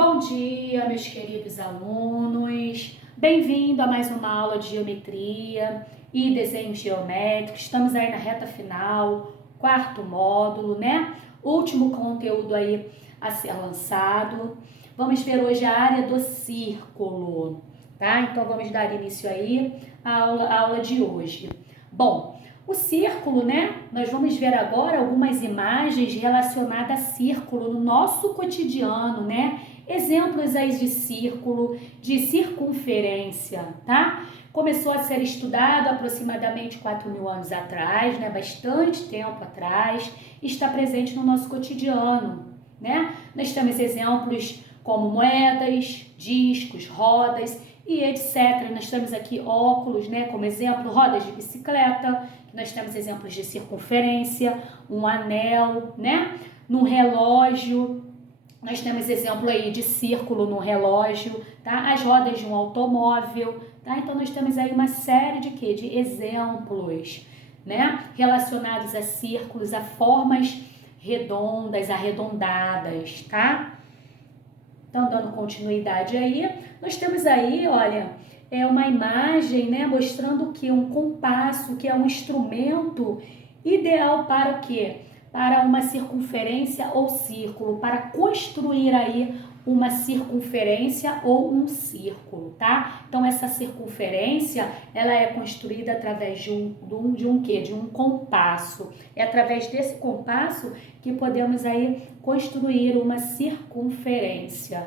Bom dia, meus queridos alunos. Bem-vindo a mais uma aula de geometria e desenhos geométricos. Estamos aí na reta final, quarto módulo, né? Último conteúdo aí a ser lançado. Vamos ver hoje a área do círculo, tá? Então vamos dar início aí à aula de hoje. Bom, o círculo, né? Nós vamos ver agora algumas imagens relacionadas a círculo no nosso cotidiano, né? Exemplos aí de círculo, de circunferência, tá? Começou a ser estudado aproximadamente 4.000 anos atrás, né? Bastante tempo atrás, está presente no nosso cotidiano, né? Nós temos exemplos como moedas, discos, rodas e etc. Nós temos aqui óculos, né? Como exemplo, rodas de bicicleta. Nós temos exemplos de circunferência, um anel, né? No relógio, nós temos exemplo aí de círculo no relógio, tá? As rodas de um automóvel, tá? Então nós temos aí uma série de quê? De exemplos, né? Relacionados a círculos, a formas redondas, arredondadas, tá? Então, dando continuidade aí, nós temos aí, olha, uma imagem, né, mostrando que um compasso, que é um instrumento ideal para o quê? Para uma circunferência ou círculo, para construir aí uma circunferência ou um círculo, tá? Então, essa circunferência, ela é construída através de um quê? De um compasso. É através desse compasso que podemos aí construir uma circunferência,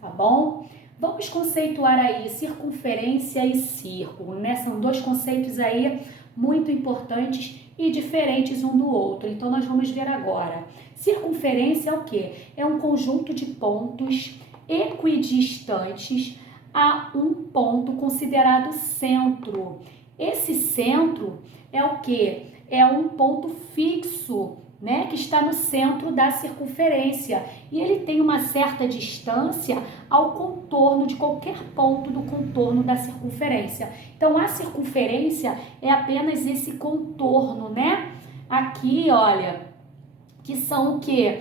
tá bom? Vamos conceituar aí circunferência e círculo, né? São dois conceitos aí muito importantes e diferentes um do outro. Então, nós vamos ver agora. Circunferência é o quê? É um conjunto de pontos equidistantes a um ponto considerado centro. Esse centro é o quê? É um ponto fixo, né, que está no centro da circunferência e ele tem uma certa distância ao contorno de qualquer ponto do contorno da circunferência. Então, a circunferência é apenas esse contorno, né? Aqui, olha, que são o quê?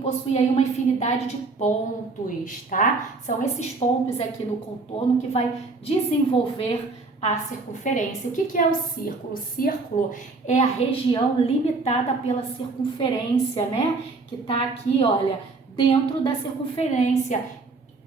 Possui aí uma infinidade de pontos, tá? São esses pontos aqui no contorno que vai desenvolver a circunferência. O que é o círculo? O círculo é a região limitada pela circunferência, né? Que tá aqui, olha, dentro da circunferência,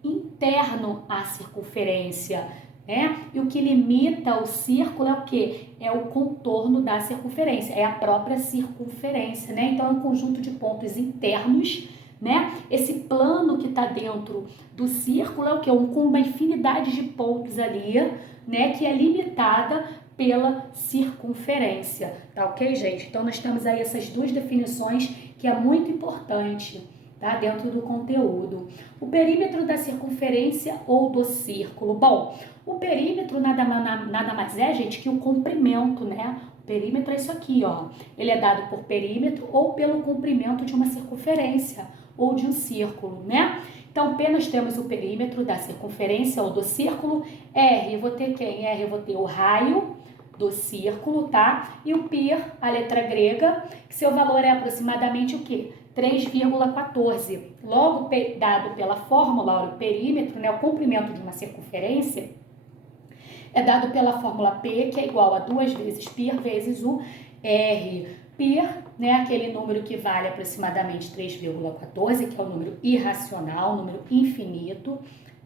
interno à circunferência, né? E o que limita o círculo é o quê? É o contorno da circunferência, é a própria circunferência, né? Então, é um conjunto de pontos internos, né? Esse plano que está dentro do círculo é o quê? Com uma infinidade de pontos ali, né? Que é limitada pela circunferência, tá ok, gente? Então, nós temos aí essas duas definições que é muito importante, tá? Dentro do conteúdo. O perímetro da circunferência ou do círculo. Bom, o perímetro nada mais é, gente, que o comprimento, né? O perímetro é isso aqui, ó. Ele é dado por perímetro ou pelo comprimento de uma circunferência ou de um círculo, né? Então, P nós temos o perímetro da circunferência ou do círculo. R, eu vou ter quem? R, eu vou ter o raio do círculo, tá? E o π, a letra grega, que seu valor é aproximadamente o quê? 3,14. Logo, dado pela fórmula, o perímetro, né, o comprimento de uma circunferência, é dado pela fórmula P, que é igual a 2 vezes π vezes o R. Π, né, aquele número que vale aproximadamente 3,14, que é o número irracional, número infinito,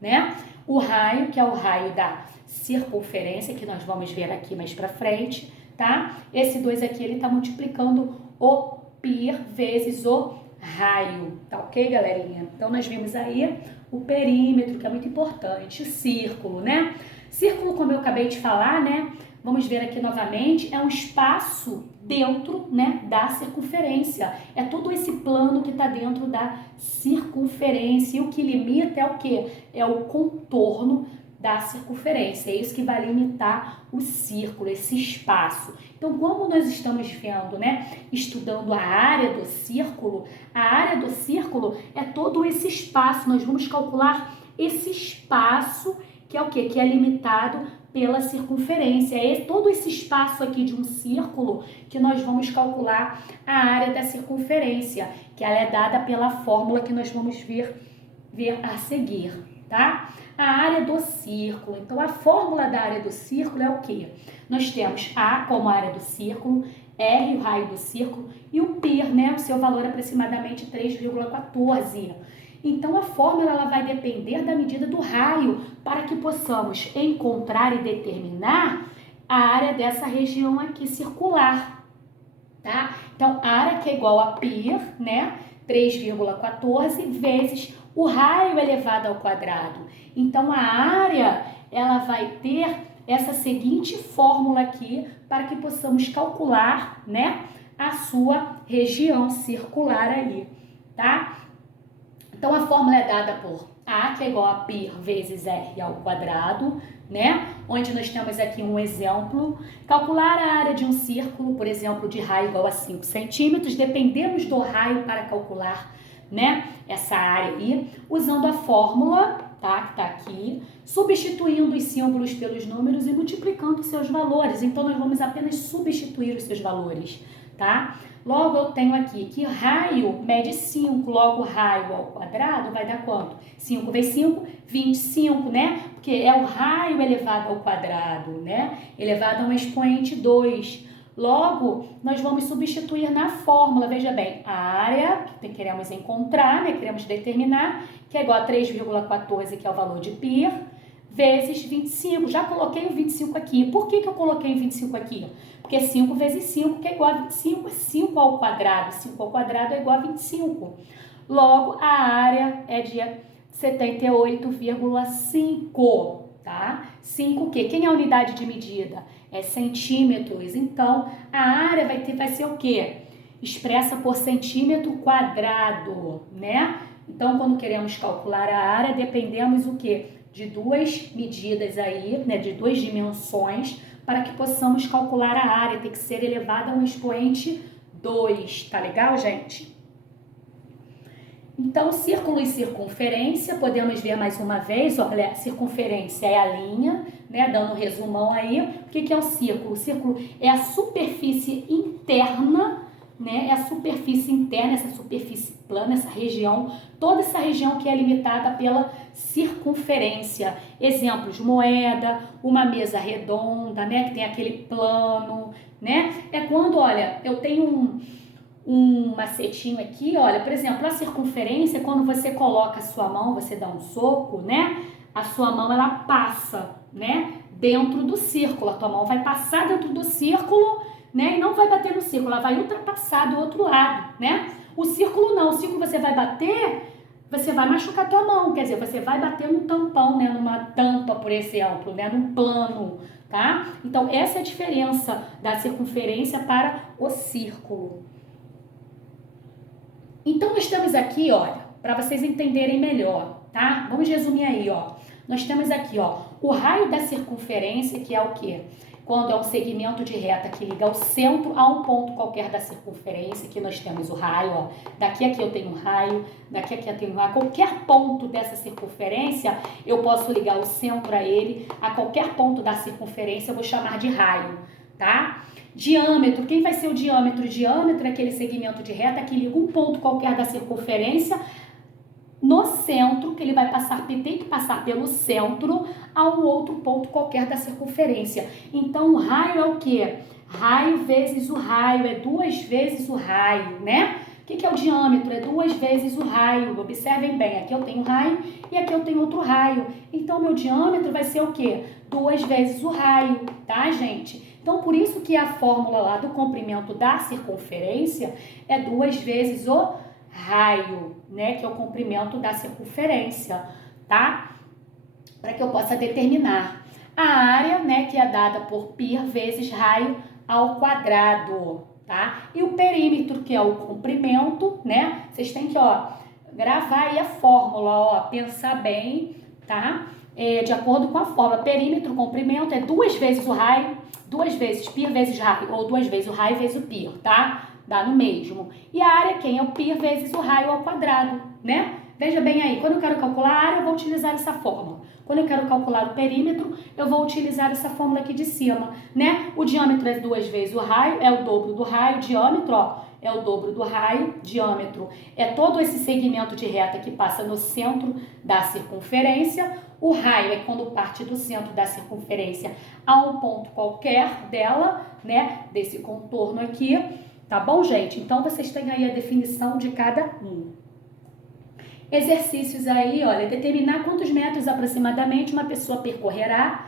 né? O raio, que é o raio da circunferência, que nós vamos ver aqui mais pra frente, tá? Esse 2 aqui, ele tá multiplicando o π vezes o raio, tá ok, galerinha? Então, nós vimos aí o perímetro, que é muito importante, o círculo, né? Círculo, como eu acabei de falar, né? Vamos ver aqui novamente, é um espaço dentro, né, da circunferência. É todo esse plano que está dentro da circunferência. E o que limita é o quê? É o contorno da circunferência. É isso que vai limitar o círculo, esse espaço. Então, como nós estamos vendo, né, estudando a área do círculo é todo esse espaço. Nós vamos calcular esse espaço que é o quê? Que é limitado pela circunferência. É todo esse espaço aqui de um círculo que nós vamos calcular a área da circunferência, que ela é dada pela fórmula que nós vamos ver ver a seguir, tá? A área do círculo. Então, a fórmula da área do círculo é o quê? Nós temos A como a área do círculo, R, o raio do círculo, e o π, né? O seu valor é aproximadamente 3,14. Então, a fórmula ela vai depender da medida do raio para que possamos encontrar e determinar a área dessa região aqui circular, tá? Então, a área que é igual a π, né? 3,14 vezes o raio elevado ao quadrado. Então, a área ela vai ter essa seguinte fórmula aqui para que possamos calcular, né, a sua região circular aí, tá? Então, a fórmula é dada por A, que é igual a π vezes R ao quadrado, né? Onde nós temos aqui um exemplo. Calcular a área de um círculo, por exemplo, de raio igual a 5 centímetros. Dependemos do raio para calcular, né, essa área aí, usando a fórmula, tá, que tá aqui, substituindo os símbolos pelos números e multiplicando seus valores. Então, nós vamos apenas substituir os seus valores, tá? Logo, eu tenho aqui que raio mede 5, logo raio ao quadrado vai dar quanto? 5 vezes 5, 25, né? Porque é o raio elevado ao quadrado, né? Elevado a um expoente 2. Logo, nós vamos substituir na fórmula, veja bem, a área que queremos encontrar, né? Queremos determinar, que é igual a 3,14, que é o valor de π, vezes 25. Já coloquei o 25 aqui. Por que eu coloquei o 25 aqui? Porque 5 vezes 5, que é igual a 25, é 5 ao quadrado. 5 ao quadrado é igual a 25. Logo, a área é de 78,5, tá? 5 o quê? Quem é a unidade de medida? É centímetros. Então, a área vai ser o quê? Expressa por centímetro quadrado, né? Então, quando queremos calcular a área, dependemos o quê? De duas medidas aí, né? De duas dimensões, para que possamos calcular a área. Tem que ser elevada a um expoente 2, tá legal, gente? Então, círculo e circunferência, podemos ver mais uma vez, olha, a circunferência é a linha, né, dando um resumão aí. O que é o círculo? O círculo é a superfície interna, né, é a superfície interna, essa superfície plana, essa região, toda essa região que é limitada pela circunferência. Exemplos, moeda, uma mesa redonda, né, que tem aquele plano, né, é quando, olha, eu tenho um macetinho aqui, olha, por exemplo, a circunferência, quando você coloca a sua mão, você dá um soco, né, a sua mão, ela passa, né, dentro do círculo, a tua mão vai passar dentro do círculo, né, e não vai bater no círculo, ela vai ultrapassar do outro lado, né, o círculo não, o círculo você vai bater, você vai machucar a tua mão, quer dizer, você vai bater num tampão, né, numa tampa, por exemplo, né, num plano, tá, então essa é a diferença da circunferência para o círculo. Então, nós temos aqui, olha, para vocês entenderem melhor, tá? Vamos resumir aí, ó. Nós temos aqui, ó, o raio da circunferência, que é o quê? Quando é um segmento de reta que liga o centro a um ponto qualquer da circunferência, que nós temos o raio, ó. Daqui a aqui eu tenho um raio, daqui a aqui eu tenho um raio. Qualquer ponto dessa circunferência, eu posso ligar o centro a ele. A qualquer ponto da circunferência, eu vou chamar de raio, tá? Diâmetro, quem vai ser o diâmetro? O diâmetro é aquele segmento de reta que liga um ponto qualquer da circunferência no centro, que ele vai passar, tem que passar pelo centro a um outro ponto qualquer da circunferência. Então, o raio é o quê? Raio vezes o raio, é 2 vezes o raio, né? O que é o diâmetro? É 2 vezes o raio. Observem bem, aqui eu tenho raio e aqui eu tenho outro raio. Então, meu diâmetro vai ser o quê? 2 vezes o raio, tá, gente? Então, por isso que a fórmula lá do comprimento da circunferência é 2 vezes o raio, né? Que é o comprimento da circunferência, tá? Para que eu possa determinar a área, né? Que é dada por π vezes raio ao quadrado, tá? E o perímetro, que é o comprimento, né? Vocês têm que, ó, gravar aí a fórmula, ó, pensar bem, tá? De acordo com a fórmula, perímetro, comprimento é 2 vezes o raio, 2 vezes π vezes raio, ou 2 vezes o raio vezes o π, tá? Dá no mesmo. E a área, quem é o π vezes o raio ao quadrado, né? Veja bem aí, quando eu quero calcular a área, eu vou utilizar essa fórmula. Quando eu quero calcular o perímetro, eu vou utilizar essa fórmula aqui de cima, né? O diâmetro é 2 vezes o raio, é o dobro do raio, o diâmetro, ó, é o dobro do raio, diâmetro é todo esse segmento de reta que passa no centro da circunferência, o raio é quando parte do centro da circunferência a um ponto qualquer dela, né, desse contorno aqui, tá bom, gente? Então, vocês têm aí a definição de cada um. Exercícios aí, olha, determinar quantos metros aproximadamente uma pessoa percorrerá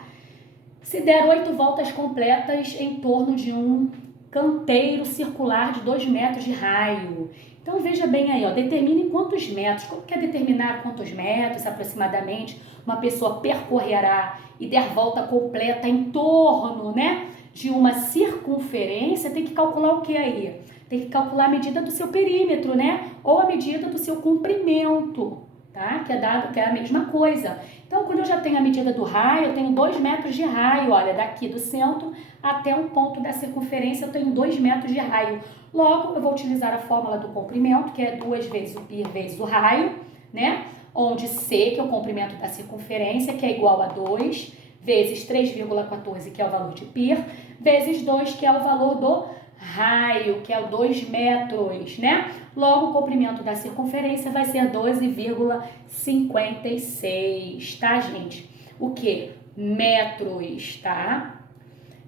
se der 8 voltas completas em torno de um canteiro circular de 2 metros de raio. Então, veja bem aí, ó, determine quantos metros. Como quer determinar quantos metros aproximadamente uma pessoa percorrerá e der volta completa em torno, né, de uma circunferência? Tem que calcular o que aí? Tem que calcular a medida do seu perímetro, né? Ou a medida do seu comprimento, tá? Que é a mesma coisa. Então, quando eu já tenho a medida do raio, eu tenho 2 metros de raio, olha, daqui do centro até um ponto da circunferência eu tenho 2 metros de raio. Logo, eu vou utilizar a fórmula do comprimento, que é 2 vezes o π vezes o raio, né? Onde C, que é o comprimento da circunferência, que é igual a 2, vezes 3,14, que é o valor de π, vezes 2, que é o valor do raio, que é o 2 metros, né? Logo, o comprimento da circunferência vai ser 12,56, tá, gente? O que? Metros, tá?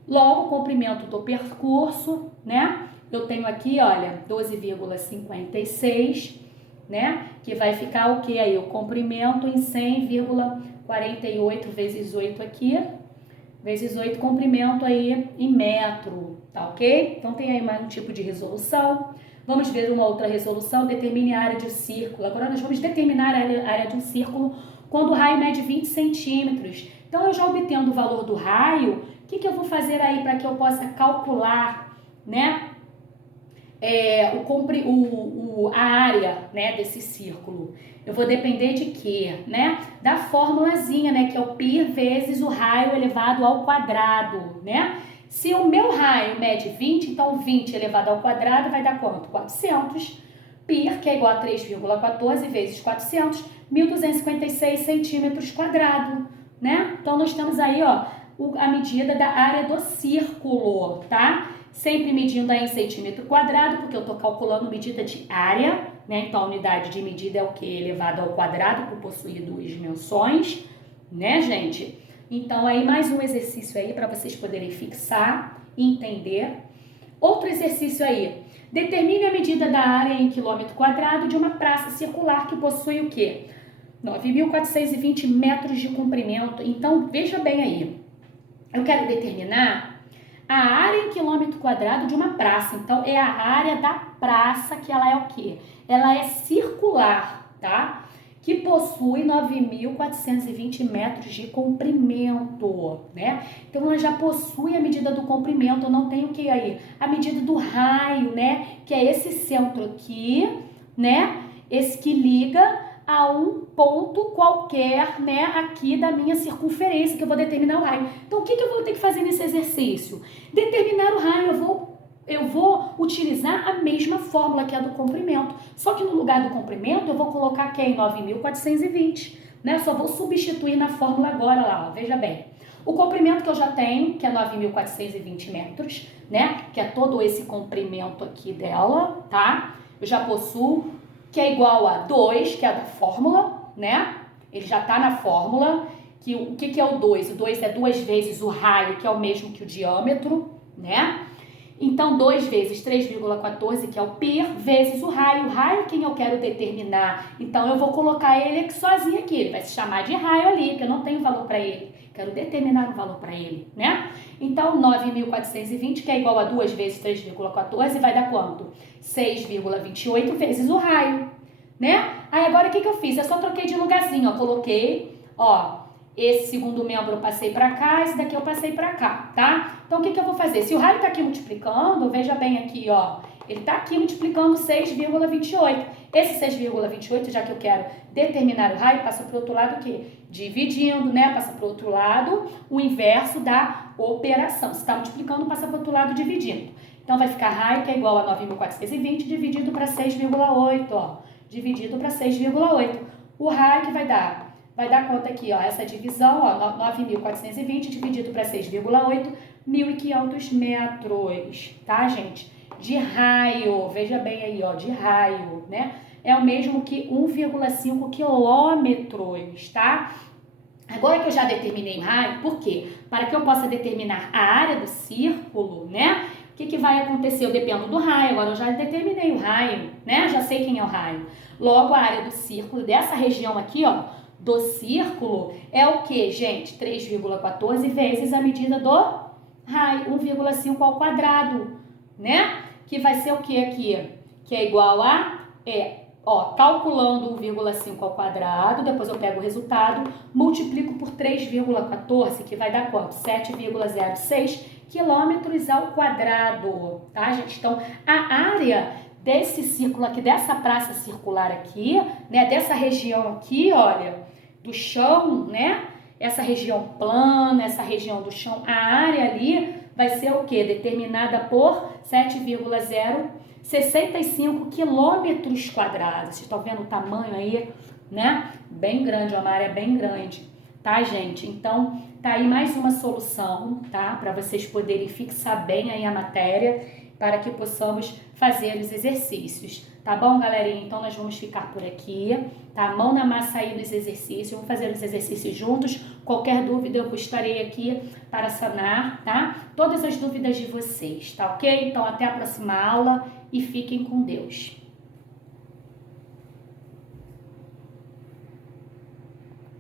Logo, o comprimento do percurso, né? Eu tenho aqui, olha, 12,56, né? Que vai ficar o que aí? O comprimento em 100,48 vezes 8 aqui, vezes 8, comprimento aí em metro, tá ok? Então, tem aí mais um tipo de resolução. Vamos ver uma outra resolução, determine a área de um círculo. Agora, nós vamos determinar a área de um círculo quando o raio mede 20 centímetros. Então, eu já obtendo o valor do raio, o que eu vou fazer aí para que eu possa calcular, né, a área, né, desse círculo? Eu vou depender de quê, né? Da formulazinha, né, que é o π vezes o raio elevado ao quadrado, né? Se o meu raio mede 20, então 20 elevado ao quadrado vai dar quanto? 400. π, que é igual a 3,14 vezes 400, 1.256 centímetros quadrados, né? Então, nós temos aí, ó, a medida da área do círculo, tá? Sempre medindo aí em centímetro quadrado, porque eu tô calculando medida de área, né? Então, a unidade de medida é o que? Elevado ao quadrado, por possuir 2 dimensões, né, gente? Então, aí mais um exercício aí para vocês poderem fixar e entender. Outro exercício aí. Determine a medida da área em quilômetro quadrado de uma praça circular que possui o quê? 9.420 metros de comprimento. Então, veja bem aí. Eu quero determinar a área em quilômetro quadrado de uma praça. Então, é a área da praça que ela é o quê? Ela é circular, tá? Que possui 9.420 metros de comprimento, né? Então, ela já possui a medida do comprimento. Eu não tenho o que aí? A medida do raio, né? Que é esse centro aqui, né? Esse que liga a um ponto qualquer, né, aqui da minha circunferência, que eu vou determinar o raio. Então, o que eu vou ter que fazer nesse exercício? Determinar o raio. Eu vou utilizar a mesma fórmula que é a do comprimento, só que no lugar do comprimento eu vou colocar aqui em 9.420, né? Só vou substituir na fórmula agora lá, ó. Veja bem. O comprimento que eu já tenho, que é 9.420 metros, né? Que é todo esse comprimento aqui dela, tá? Eu já possuo, que é igual a 2, que é a da fórmula, né? Ele já tá na fórmula. O que é o 2? O 2 é 2 vezes o raio, que é o mesmo que o diâmetro, né? Então, 2 vezes 3,14, que é o π, vezes o raio. O raio, quem eu quero determinar? Então, eu vou colocar ele aqui sozinho aqui. Ele vai se chamar de raio ali, porque eu não tenho valor para ele. Quero determinar um valor para ele, né? Então, 9.420, que é igual a 2 vezes 3,14, vai dar quanto? 6,28 vezes o raio, né? Aí, agora, o que eu fiz? Eu só troquei de lugarzinho, ó. Coloquei, ó, esse segundo membro eu passei para cá, esse daqui eu passei para cá, tá? Então, o que eu vou fazer? Se o raio tá aqui multiplicando, veja bem aqui, ó. Ele tá aqui multiplicando 6,28. Esse 6,28, já que eu quero determinar o raio, passa para o outro lado o quê? Dividindo, né? Passa para o outro lado o inverso da operação. Se está multiplicando, passa para o outro lado dividindo. Então, vai ficar raio, que é igual a 9.420, dividido para 6,8, ó. Dividido para 6,8. O raio que vai dar quanto aqui, ó? Essa divisão, ó, 9.420 dividido para 6,8, 1.500 metros, tá, gente? de raio. Veja bem aí, ó, de raio, né? É o mesmo que 1,5 quilômetros, tá? Agora que eu já determinei o raio, por quê? Para que eu possa determinar a área do círculo, né? O que vai acontecer? Eu dependo do raio, agora eu já determinei o raio, né? Já sei quem é o raio. Logo, a área do círculo, dessa região aqui, ó, do círculo, é o que, gente? 3,14 vezes a medida do raio, 1,5 ao quadrado, né? Que vai ser o que aqui? Que é igual a... Ó, calculando 1,5 ao quadrado, depois eu pego o resultado, multiplico por 3,14, que vai dar quanto? 7,06 quilômetros ao quadrado, tá, gente? Então, a área desse círculo aqui, dessa praça circular aqui, né, dessa região aqui, olha, do chão, né, essa região plana, essa região do chão, a área ali vai ser o quê? Determinada por 7,065 quilômetros quadrados. Vocês estão vendo o tamanho aí, né? Bem grande, uma área bem grande, tá, gente? Então, tá aí mais uma solução, tá? Para vocês poderem fixar bem aí a matéria, para que possamos fazer os exercícios. Tá bom, galerinha? Então, nós vamos ficar por aqui, tá? Mão na massa aí dos exercícios, vamos fazer os exercícios juntos. Qualquer dúvida, eu estarei aqui para sanar, tá? Todas as dúvidas de vocês, tá ok? Então, até a próxima aula e fiquem com Deus.